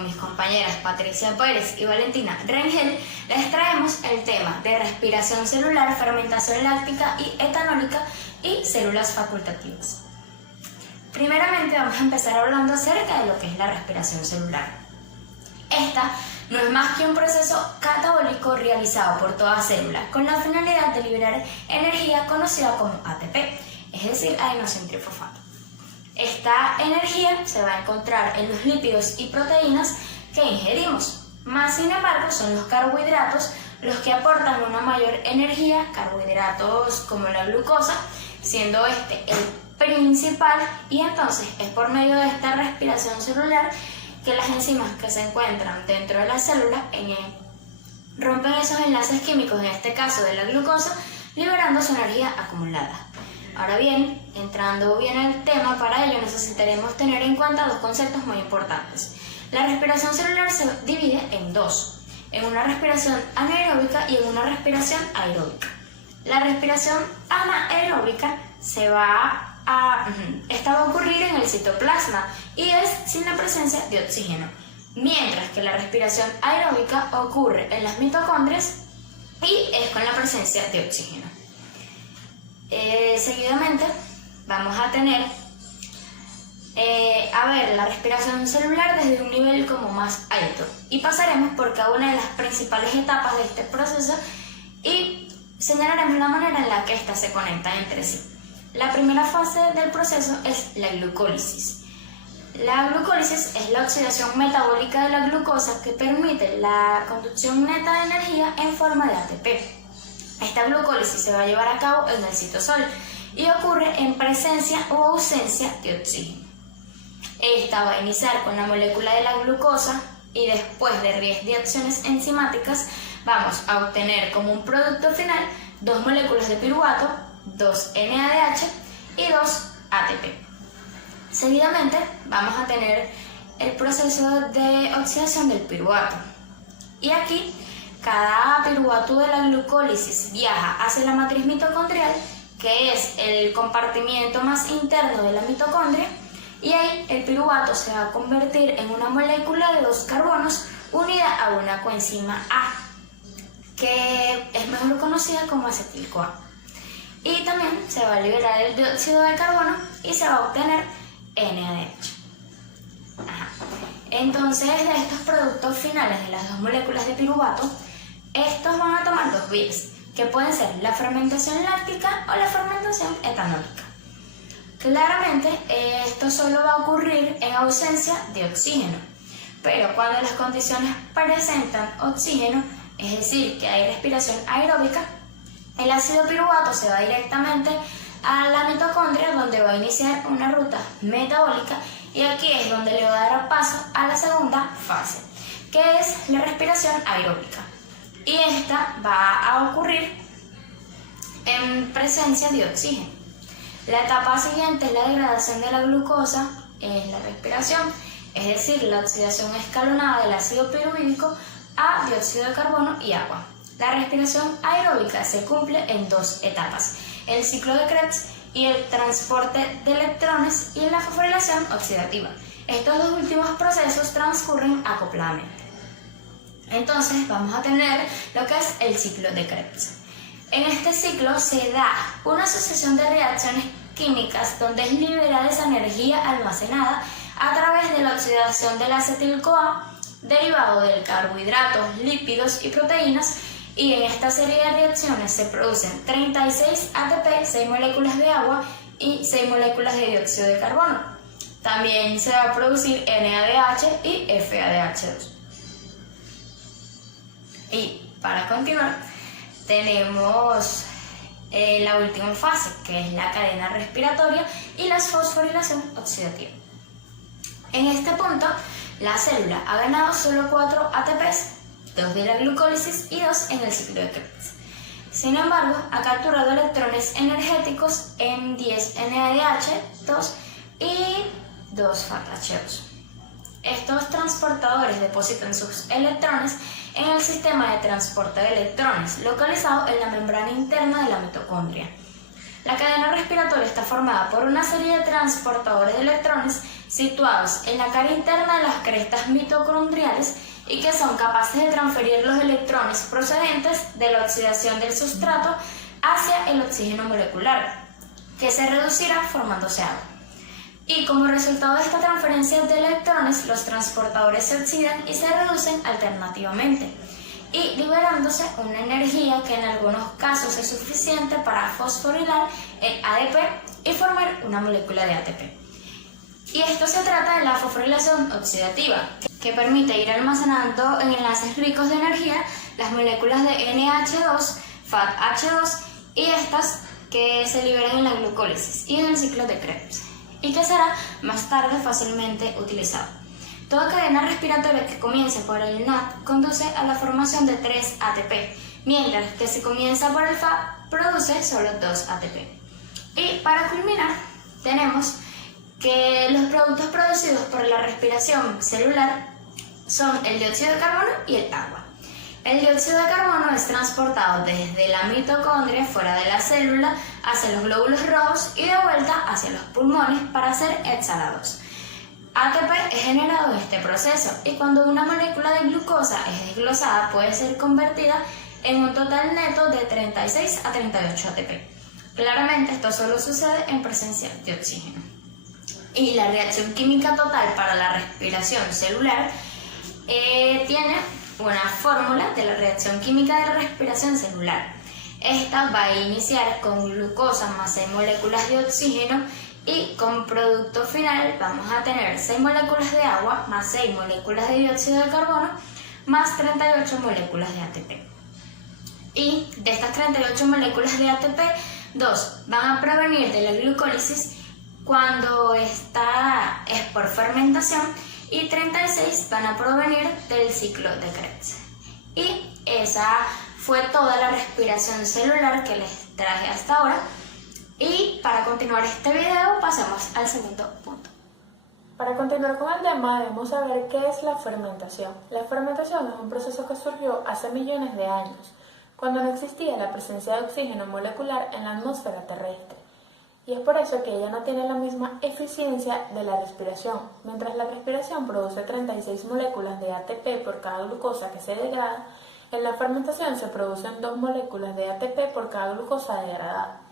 con mis compañeras Patricia Pérez y Valentina Rengel, les traemos el tema de respiración celular, fermentación láctica y etanólica y células facultativas. Primeramente vamos a empezar hablando acerca de lo que es la respiración celular. Esta no es más que un proceso catabólico realizado por toda célula con la finalidad de liberar energía conocida como ATP, es decir, adenosintrifosfato. Esta energía se va a encontrar en los lípidos y proteínas que ingerimos, más sin embargo son los carbohidratos los que aportan una mayor energía, carbohidratos como la glucosa, siendo este el principal, y entonces es por medio de esta respiración celular que las enzimas que se encuentran dentro de la célula rompen esos enlaces químicos, en este caso de la glucosa, liberando su energía acumulada. Ahora bien, entrando bien al tema, para ello necesitaremos tener en cuenta dos conceptos muy importantes. La respiración celular se divide en dos, en una respiración anaeróbica y en una respiración aeróbica. La respiración anaeróbica esta va a ocurrir en el citoplasma y es sin la presencia de oxígeno, mientras que la respiración aeróbica ocurre en las mitocondrias y es con la presencia de oxígeno. Seguidamente vamos a tener la respiración celular desde un nivel como más alto y pasaremos por cada una de las principales etapas de este proceso y señalaremos la manera en la que ésta se conecta entre sí. La primera fase del proceso es la glucólisis. La glucólisis es la oxidación metabólica de la glucosa que permite la conducción neta de energía en forma de ATP. Esta glucólisis se va a llevar a cabo en el citosol y ocurre en presencia o ausencia de oxígeno. Esta va a iniciar con la molécula de la glucosa y después de 10 reacciones enzimáticas vamos a obtener como un producto final 2 moléculas de piruvato, 2 NADH y 2 ATP. Seguidamente vamos a tener el proceso de oxidación del piruvato. Y aquí cada piruvato de la glucólisis viaja hacia la matriz mitocondrial, que es el compartimiento más interno de la mitocondria, y ahí el piruvato se va a convertir en una molécula de 2 carbonos unida a una coenzima A, que es mejor conocida como acetil-CoA. Y también se va a liberar el dióxido de carbono y se va a obtener NADH. Entonces, de estos productos finales de las 2 moléculas de piruvato, estos van a tomar 2 vías, que pueden ser la fermentación láctica o la fermentación etanólica. Claramente, esto solo va a ocurrir en ausencia de oxígeno, pero cuando las condiciones presentan oxígeno, es decir, que hay respiración aeróbica, el ácido piruvato se va directamente a la mitocondria, donde va a iniciar una ruta metabólica, y aquí es donde le va a dar paso a la segunda fase, que es la respiración aeróbica. Y esta va a ocurrir en presencia de oxígeno. La etapa siguiente es la degradación de la glucosa, es la respiración, es decir, la oxidación escalonada del ácido piruvídico a dióxido de carbono y agua. La respiración aeróbica se cumple en 2 etapas, el ciclo de Krebs y el transporte de electrones y la fosforilación oxidativa. Estos 2 últimos procesos transcurren acopladamente. Entonces vamos a tener lo que es el ciclo de Krebs. En este ciclo se da una sucesión de reacciones químicas donde es liberada esa energía almacenada a través de la oxidación del acetil-CoA derivado del carbohidratos, lípidos y proteínas, y en esta serie de reacciones se producen 36 ATP, 6 moléculas de agua y 6 moléculas de dióxido de carbono. También se va a producir NADH y FADH2. Y para continuar, tenemos la última fase, que es la cadena respiratoria y la fosforilación oxidativa. En este punto, la célula ha ganado solo 4 ATPs, 2 de la glucólisis y 2 en el ciclo de Krebs. Sin embargo, ha capturado electrones energéticos en 10 NADH2 y 2 FADH2. Estos transportadores depositan sus electrones en el sistema de transporte de electrones, localizado en la membrana interna de la mitocondria. La cadena respiratoria está formada por una serie de transportadores de electrones situados en la cara interna de las crestas mitocondriales y que son capaces de transferir los electrones procedentes de la oxidación del sustrato hacia el oxígeno molecular, que se reducirá formándose agua. Y como resultado de esta transferencia de electrones, los transportadores se oxidan y se reducen alternativamente, y liberándose una energía que en algunos casos es suficiente para fosforilar el ADP y formar una molécula de ATP. Y esto se trata de la fosforilación oxidativa, que permite ir almacenando en enlaces ricos de energía las moléculas de NH2, FADH2 y estas que se liberan en la glucólisis y en el ciclo de Krebs, y que será más tarde fácilmente utilizado. Toda cadena respiratoria que comience por el NAD conduce a la formación de 3 ATP, mientras que si comienza por el FAD produce solo 2 ATP. Y para culminar, tenemos que los productos producidos por la respiración celular son el dióxido de carbono y el agua. El dióxido de carbono es transportado desde la mitocondria fuera de la célula hacia los glóbulos rojos y de vuelta hacia los pulmones para ser exhalados. ATP es generado en este proceso y cuando una molécula de glucosa es desglosada puede ser convertida en un total neto de 36 a 38 ATP. Claramente esto solo sucede en presencia de oxígeno. Y la reacción química total para la respiración celular tiene una fórmula de la reacción química de la respiración celular. Esta va a iniciar con glucosa más 6 moléculas de oxígeno y como producto final vamos a tener 6 moléculas de agua más 6 moléculas de dióxido de carbono más 38 moléculas de ATP. Y de estas 38 moléculas de ATP, 2 van a provenir de la glucólisis cuando esta es por fermentación y 36 van a provenir del ciclo de Krebs. Y esa fue toda la respiración celular que les traje hasta ahora. Y para continuar este video pasemos al segundo punto. Para continuar con el tema debemos saber qué es la fermentación. La fermentación es un proceso que surgió hace millones de años, cuando no existía la presencia de oxígeno molecular en la atmósfera terrestre. Y es por eso que ella no tiene la misma eficiencia de la respiración. Mientras la respiración produce 36 moléculas de ATP por cada glucosa que se degrada, en la fermentación se producen 2 moléculas de ATP por cada glucosa degradada.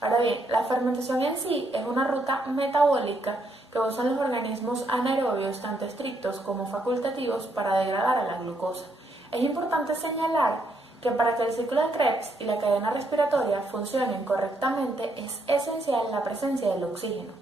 Ahora bien, la fermentación en sí es una ruta metabólica que usan los organismos anaerobios, tanto estrictos como facultativos, para degradar a la glucosa. Es importante señalar que para que el ciclo de Krebs y la cadena respiratoria funcionen correctamente es esencial la presencia del oxígeno.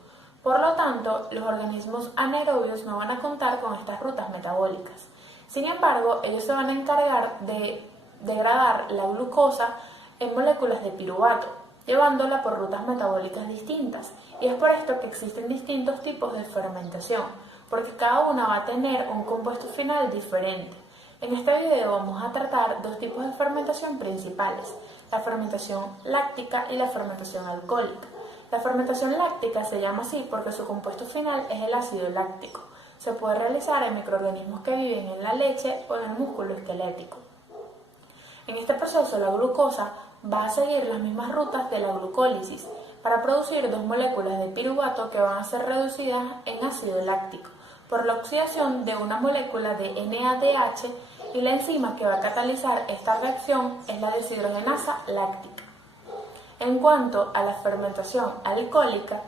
Por lo tanto, los organismos anaerobios no van a contar con estas rutas metabólicas. Sin embargo, ellos se van a encargar de degradar la glucosa en moléculas de piruvato, llevándola por rutas metabólicas distintas. Y es por esto que existen distintos tipos de fermentación, porque cada una va a tener un compuesto final diferente. En este video vamos a tratar 2 tipos de fermentación principales, la fermentación láctica y la fermentación alcohólica. La fermentación láctica se llama así porque su compuesto final es el ácido láctico. Se puede realizar en microorganismos que viven en la leche o en el músculo esquelético. En este proceso la glucosa va a seguir las mismas rutas de la glucólisis para producir 2 moléculas de piruvato que van a ser reducidas en ácido láctico por la oxidación de una molécula de NADH, y la enzima que va a catalizar esta reacción es la deshidrogenasa láctica. En cuanto a la fermentación alcohólica,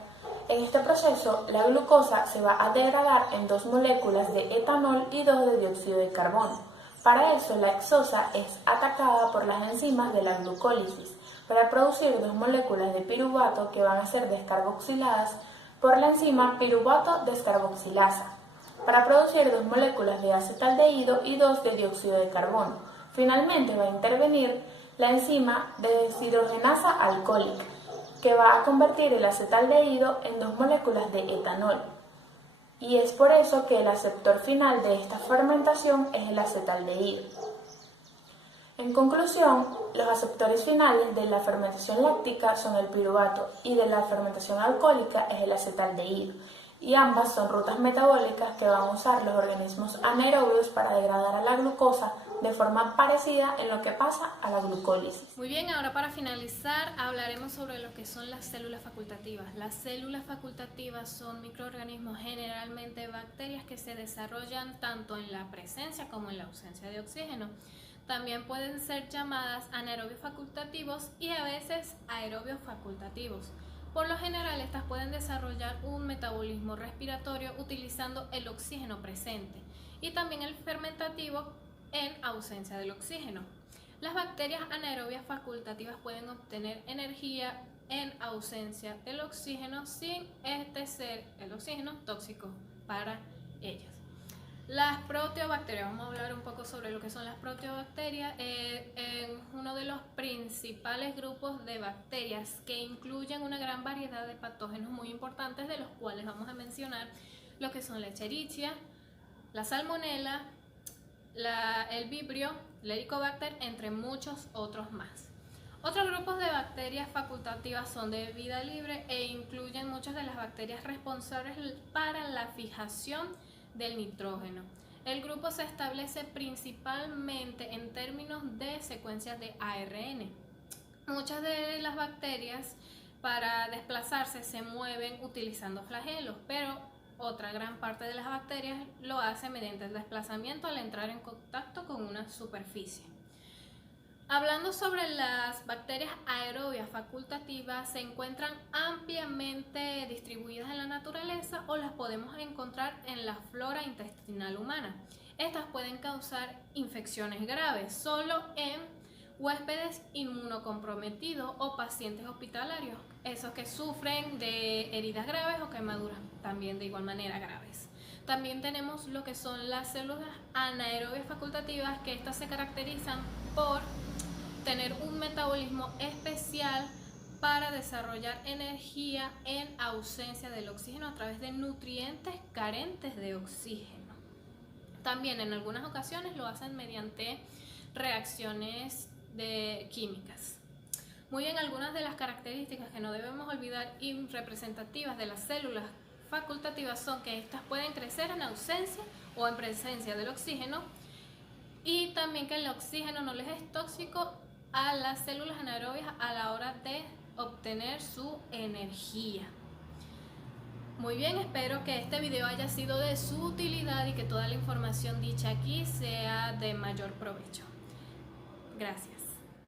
en este proceso la glucosa se va a degradar en 2 moléculas de etanol y 2 de dióxido de carbono. Para eso la hexosa es atacada por las enzimas de la glucólisis para producir 2 moléculas de piruvato que van a ser descarboxiladas por la enzima piruvato descarboxilasa para producir 2 moléculas de acetaldehído y 2 de dióxido de carbono. Finalmente va a intervenir la enzima de deshidrogenasa alcohólica, que va a convertir el acetaldehído en 2 moléculas de etanol. Y es por eso que el aceptor final de esta fermentación es el acetaldehído. En conclusión, los aceptores finales de la fermentación láctica son el piruvato y de la fermentación alcohólica es el acetaldehído. Y ambas son rutas metabólicas que van a usar los organismos anaerobios para degradar a la glucosa de forma parecida en lo que pasa a la glucólisis. Muy bien, ahora para finalizar hablaremos sobre lo que son las células facultativas. Las células facultativas son microorganismos, generalmente bacterias, que se desarrollan tanto en la presencia como en la ausencia de oxígeno. También pueden ser llamadas anaerobios facultativos y a veces aerobios facultativos. Por lo general, estas pueden desarrollar un metabolismo respiratorio utilizando el oxígeno presente y también el fermentativo en ausencia del oxígeno. Las bacterias anaerobias facultativas pueden obtener energía en ausencia del oxígeno sin este ser el oxígeno tóxico para ellas. Las proteobacterias, vamos a hablar un poco sobre lo que son las proteobacterias. Uno de los principales grupos de bacterias que incluyen una gran variedad de patógenos muy importantes, de los cuales vamos a mencionar lo que son la Escherichia, la Salmonella, el Vibrio, el Helicobacter, entre muchos otros más. Otros grupos de bacterias facultativas son de vida libre e incluyen muchas de las bacterias responsables para la fijación del nitrógeno. El grupo se establece principalmente en términos de secuencias de ARN. Muchas de las bacterias para desplazarse se mueven utilizando flagelos, pero otra gran parte de las bacterias lo hace mediante el desplazamiento al entrar en contacto con una superficie. Hablando sobre las bacterias aerobias facultativas, se encuentran ampliamente distribuidas en la naturaleza o las podemos encontrar en la flora intestinal humana. Estas pueden causar infecciones graves solo en huéspedes inmunocomprometidos o pacientes hospitalarios, esos que sufren de heridas graves o quemaduras también de igual manera graves. También tenemos lo que son las células anaerobias facultativas, que estas se caracterizan por tener un metabolismo especial para desarrollar energía en ausencia del oxígeno a través de nutrientes carentes de oxígeno. También en algunas ocasiones lo hacen mediante reacciones químicas. Muy bien, algunas de las características que no debemos olvidar y representativas de las células facultativas son que estas pueden crecer en ausencia o en presencia del oxígeno, y también que el oxígeno no les es tóxico a las células anaerobias a la hora de obtener su energía. Muy bien, espero que este video haya sido de su utilidad y que toda la información dicha aquí sea de mayor provecho. Gracias.